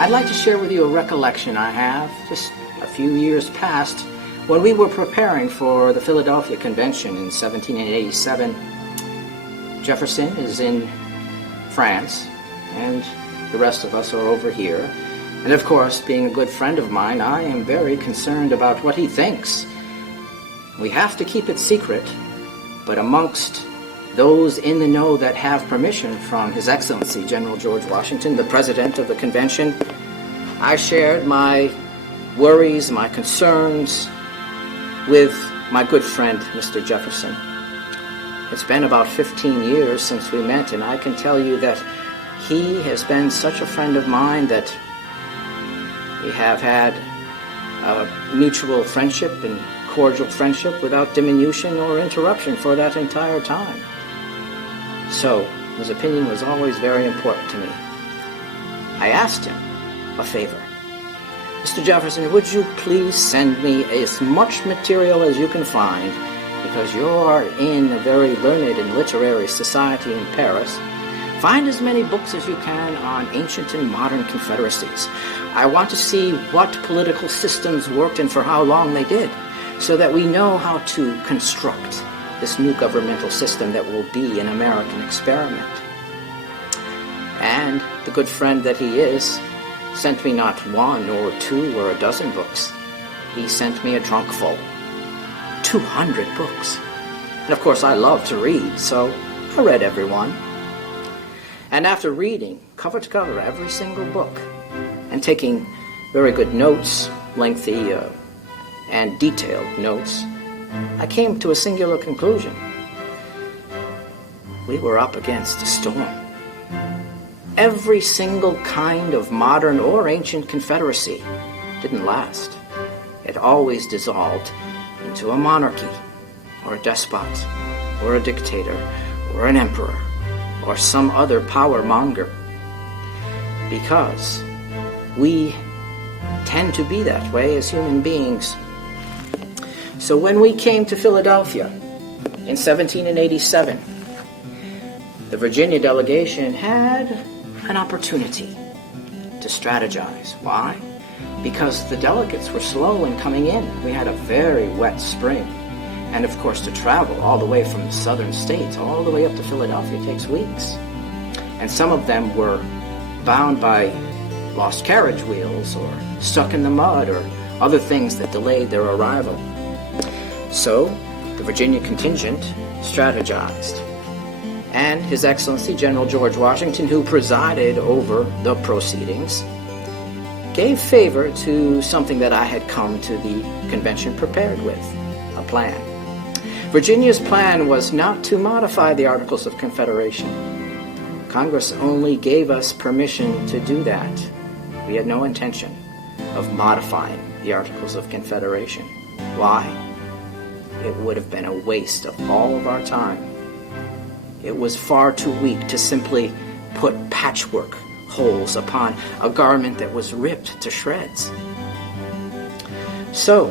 I'd like to share with you a recollection I have just a few years past when we were preparing for the Philadelphia Convention in 1787. Jefferson is in France, and the rest of us are over here. And of course, being a good friend of mine, I am very concerned about what he thinks. We have to keep it secret, but amongst those in the know that have permission from His Excellency General George Washington, the President of the Convention, I shared my worries, my concerns with my good friend, Mr. Jefferson. It's been about 15 years since we met, and I can tell you that he has been such a friend of mine that we have had a mutual friendship and cordial friendship without diminution or interruption for that entire time. So, his opinion was always very important to me. I asked him a favor. Mr. Jefferson, would you please send me as much material as you can find, because you are in a very learned and literary society in Paris. Find as many books as you can on ancient and modern confederacies. I want to see what political systems worked and for how long they did, so that we know how to construct this new governmental system that will be an American experiment. And the good friend that he is sent me not one or two or a dozen books. He sent me a trunk full. 200 books. And of course I love to read, so I read every one. And after reading cover to cover every single book and taking very good notes, lengthy and detailed notes, I came to a singular conclusion. We were up against a storm. Every single kind of modern or ancient confederacy didn't last. It always dissolved into a monarchy, or a despot, or a dictator, or an emperor, or some other power monger. Because we tend to be that way as human beings. So when we came to Philadelphia in 1787, the Virginia delegation had an opportunity to strategize. Why? Because the delegates were slow in coming in. We had a very wet spring. And of course, to travel all the way from the southern states all the way up to Philadelphia takes weeks. And some of them were bound by lost carriage wheels or stuck in the mud or other things that delayed their arrival. So, the Virginia contingent strategized. And His Excellency General George Washington, who presided over the proceedings, gave favor to something that I had come to the convention prepared with, a plan. Virginia's plan was not to modify the Articles of Confederation. Congress only gave us permission to do that. We had no intention of modifying the Articles of Confederation. Why? It would have been a waste of all of our time. It was far too weak to simply put patchwork holes upon a garment that was ripped to shreds. So,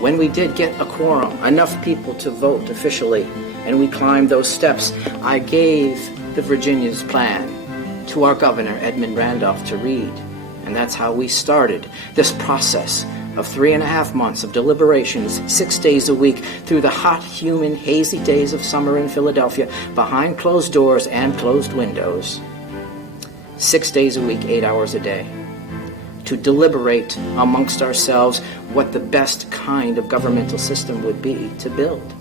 when we did get a quorum, enough people to vote officially, and we climbed those steps, I gave the Virginia's plan to our governor, Edmund Randolph, to read. And that's how we started this process of 3.5 months of deliberations, 6 days a week, through the hot, humid, hazy days of summer in Philadelphia, behind closed doors and closed windows. 6 days a week, 8 hours a day, to deliberate amongst ourselves what the best kind of governmental system would be to build.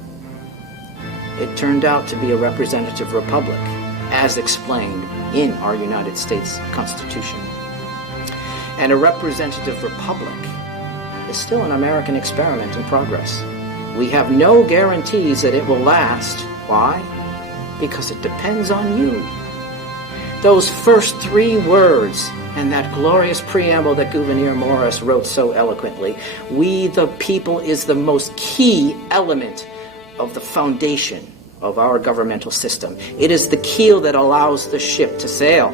It turned out to be a representative republic, as explained in our United States Constitution. And a representative republic is still an American experiment in progress. We have no guarantees that it will last. Why? Because it depends on you. Those first 3 words and that glorious preamble that Gouverneur Morris wrote so eloquently, "We the people," is the most key element of the foundation of our governmental system. It is the keel that allows the ship to sail.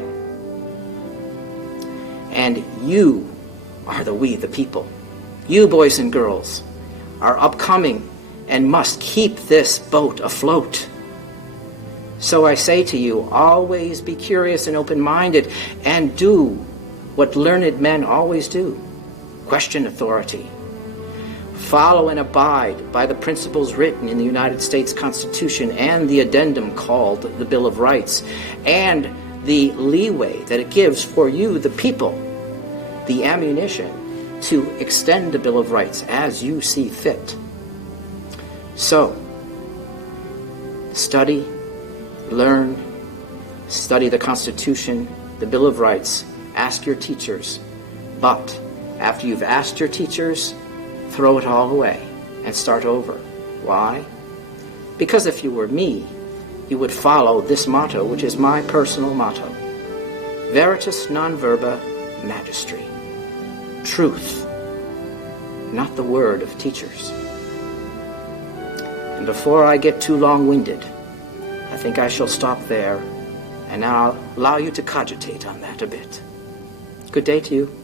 And you are the we the people. You, boys and girls, are upcoming and must keep this boat afloat. So I say to you, always be curious and open-minded, and do what learned men always do: question authority. Follow and abide by the principles written in the United States Constitution and the addendum called the Bill of Rights, and the leeway that it gives for you, the people, the ammunition to extend the Bill of Rights as you see fit. So, study, learn, study the Constitution, the Bill of Rights, ask your teachers, but after you've asked your teachers, throw it all away and start over. Why? Because if you were me, you would follow this motto, which is my personal motto: Veritas non verba magistri. Truth, not the word of teachers. And before I get too long-winded, I think I shall stop there, and now I'll allow you to cogitate on that a bit. Good day to you.